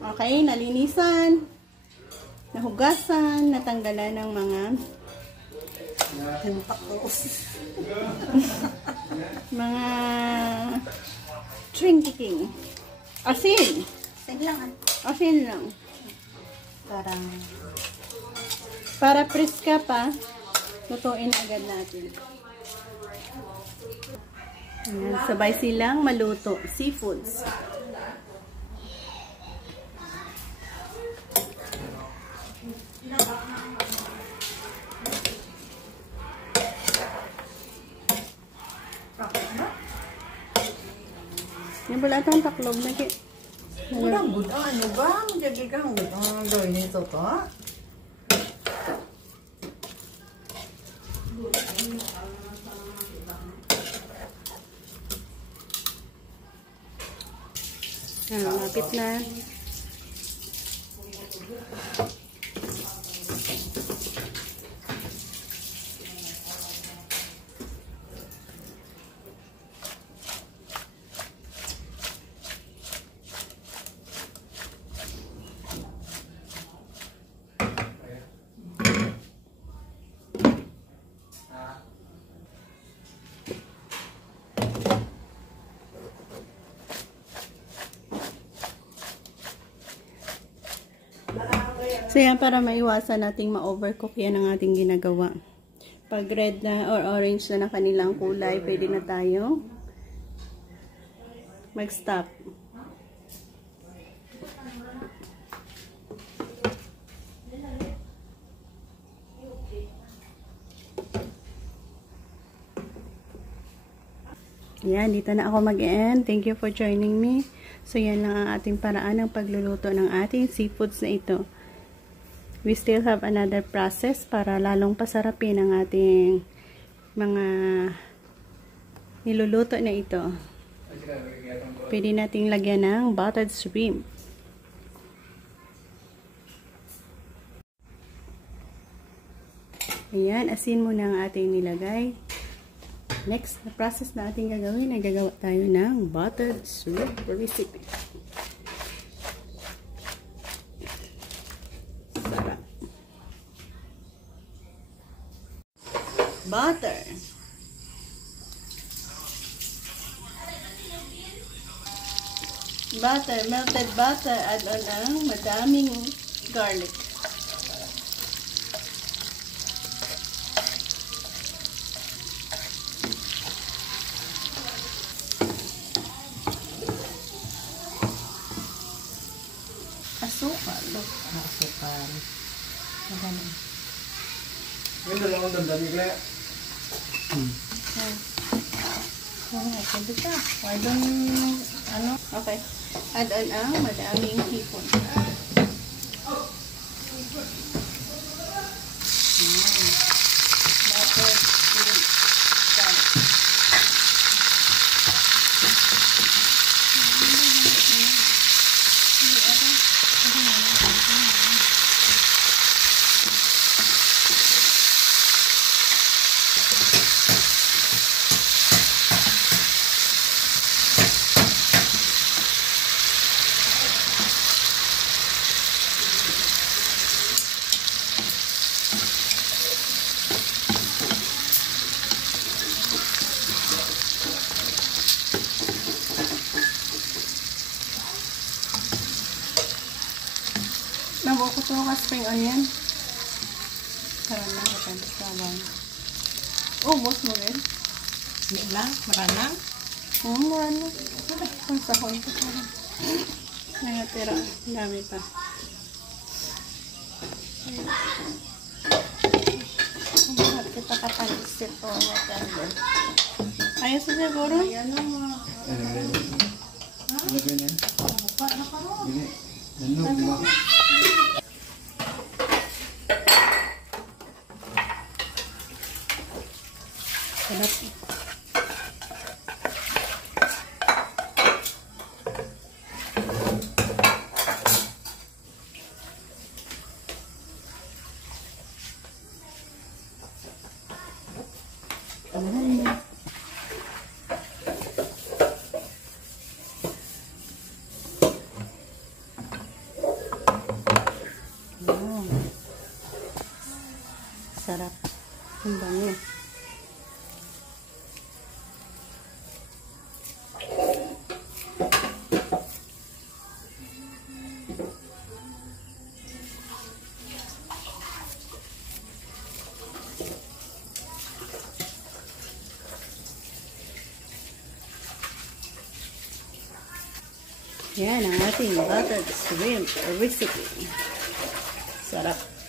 Okay, nalinisan, nahugasan, natanggalan ng mga mga trinkiking. Asin. Asin lang. Asin lang. Para preska pa, lutuin agad natin. Ayan, sabay silang maluto. Seafoods. Yan pala itong taklog na kit. Walang gudang ano ba? Magyagi ka ang gudang ang gawin nito to. Malapit na. So yan, para maiwasan nating ma-overcook yan ang ating ginagawa. Pag red na or orange na kanilang kulay, pwede na tayo mag-stop. Yan, dito na ako mag-end. Thank you for joining me. So yan lang ang ating paraan ng pagluluto ng ating seafoods na ito. We still have another process para lalong pasarapin ang ating mga niluluto na ito. Pwede nating lagyan ng buttered shrimp. Ayan, asin muna ang ating nilagay. Next na process na ating gagawin ay gagawa tayo ng buttered shrimp recipe. Butter. Butter, melted butter, add on ang madaming garlic. Asukal. Asukal. Maganda. Ini dalawang damdami kaya. Okay. Add on ang madaming hipon. Butter, shrimp, garlic. Nabuko ito ka spring onion. Karoon lang ito. Sabang. Ubos mo rin. Hindi lang. Maranang. Maranang. Ang sahon ko pa rin. Nangatira. Ang dami pa. Kumahat kita kapalisip o whatever. Ayos na siguro? Ayan na mga. Ano ganyan? Buka na ka ron. Ini. Nanog, di ba? Sarap. Sarap. Ang bango. Yan ang ating buttered shrimp recipe. Sarap.